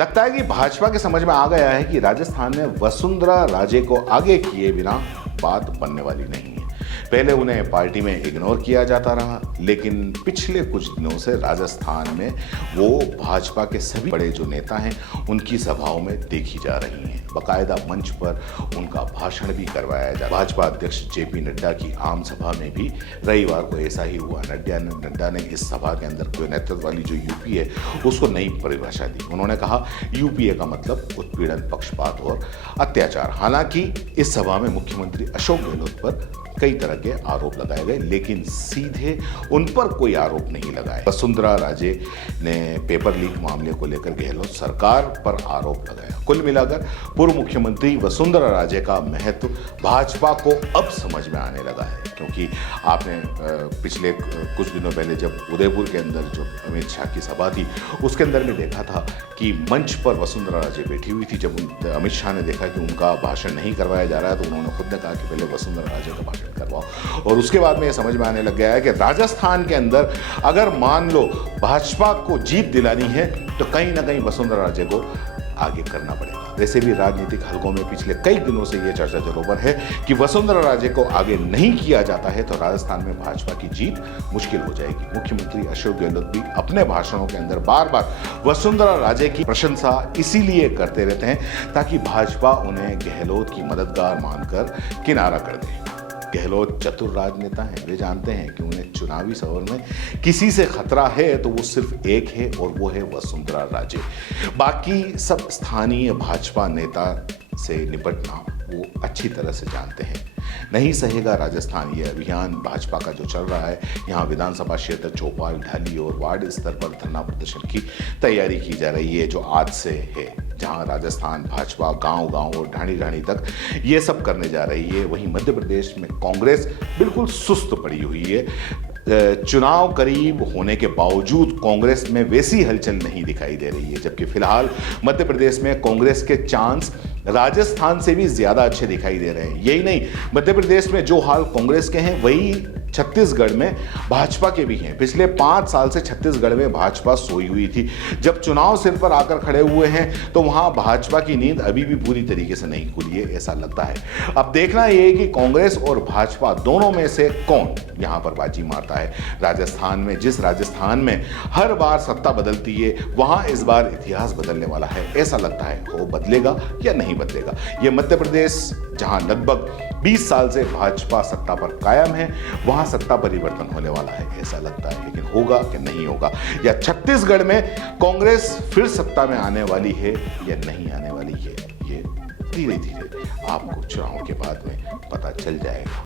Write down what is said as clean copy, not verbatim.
लगता है कि भाजपा के समझ में आ गया है कि राजस्थान में वसुंधरा राजे को आगे किए बिना बात बनने वाली नहीं है। पहले उन्हें पार्टी में इग्नोर किया जाता रहा, लेकिन पिछले कुछ दिनों से राजस्थान में वो भाजपा के सभी बड़े जो नेता हैं उनकी सभाओं में देखी जा रही हैं। बाकायदा मंच पर उनका भाषण भी करवाया जा। भाजपा अध्यक्ष जेपी नड्डा की आम सभा में भी रविवार को ऐसा ही हुआ। नड्डा ने इस सभा के अंदर कोई नेतृत्व वाली जो यूपी है उसको नई परिभाषा दी। उन्होंने कहा यूपीए का मतलब उत्पीड़न, पक्षपात और अत्याचार। हालांकि इस सभा में मुख्यमंत्री अशोक गहलोत पर कई तरह के आरोप लगाए गए, लेकिन सीधे उन पर कोई आरोप नहीं लगाए। वसुंधरा राजे ने पेपर लीक मामले को लेकर गहलोत सरकार पर आरोप लगाया। कुल मिलाकर पूर्व मुख्यमंत्री वसुंधरा राजे का महत्व भाजपा को अब समझ में आने लगा है, क्योंकि आपने पिछले कुछ दिनों पहले जब उदयपुर के अंदर जो अमित शाह की सभा थी उसके अंदर में देखा था कि मंच पर वसुंधरा राजे बैठी हुई थी। जब अमित शाह ने देखा कि उनका भाषण नहीं करवाया जा रहा है तो उन्होंने खुद ने कहा कि पहले वसुंधरा राजे का भाषण करवाओ। और उसके बाद में ये समझ में आने लग गया है कि राजस्थान के अंदर अगर मान लो भाजपा को जीत दिलानी है तो कहीं ना कहीं वसुंधरा राजे को आगे करना पड़ेगा। वैसे भी राजनीतिक हलकों में पिछले कई दिनों से यह चर्चा जरोबर है कि वसुंधरा राजे को आगे नहीं किया जाता है तो राजस्थान में भाजपा की जीत मुश्किल हो जाएगी। मुख्यमंत्री अशोक गहलोत भी अपने भाषणों के अंदर बार बार वसुंधरा राजे की प्रशंसा इसीलिए करते रहते हैं ताकि भाजपा उन्हें गहलोत की मददगार मानकर किनारा कर दे। गहलोत चतुर राजनेता हैं। वे जानते हैं कि उन्हें चुनावी सफर में किसी से खतरा है तो वो सिर्फ एक है और वो है वसुंधरा राजे। बाकी सब स्थानीय भाजपा नेता से निपटना वो अच्छी तरह से जानते हैं। नहीं सहेगा राजस्थान। ये अभियान भाजपा का जो चल रहा है, यहाँ विधानसभा क्षेत्र चौपाल, ढाली और वार्ड स्तर पर धरना प्रदर्शन की तैयारी की जा रही है जो आज से है, जहाँ राजस्थान भाजपा गांव-गांव और ढाणी-ढाणी तक ये सब करने जा रही है। वहीं मध्य प्रदेश में कांग्रेस बिल्कुल सुस्त पड़ी हुई है। चुनाव करीब होने के बावजूद कांग्रेस में वैसी हलचल नहीं दिखाई दे रही है, जबकि फिलहाल मध्य प्रदेश में कांग्रेस के चांस राजस्थान से भी ज्यादा अच्छे दिखाई दे रहे हैं। यही नहीं, मध्य प्रदेश में जो हाल कांग्रेस के हैं वही छत्तीसगढ़ में भाजपा के भी हैं। पिछले 5 साल से छत्तीसगढ़ में भाजपा सोई हुई थी। जब चुनाव सिर पर आकर खड़े हुए हैं तो वहां भाजपा की नींद अभी भी पूरी तरीके से नहीं खुली है, ऐसा लगता है। अब देखना यह है कि कांग्रेस और भाजपा दोनों में से कौन यहां पर बाजी मारता है। राजस्थान में, जिस राजस्थान में हर बार सत्ता बदलती है, वहां इस बार इतिहास बदलने वाला है, ऐसा लगता है। वो बदलेगा या नहीं बदलेगा। यह मध्य प्रदेश जहां लगभग 20 साल से भाजपा सत्ता पर कायम है, वहां सत्ता परिवर्तन होने वाला है, ऐसा लगता है। लेकिन होगा कि नहीं होगा, या छत्तीसगढ़ में कांग्रेस फिर सत्ता में आने वाली है या नहीं आने वाली है, ये धीरे धीरे आपको चुनाव के बाद में पता चल जाएगा।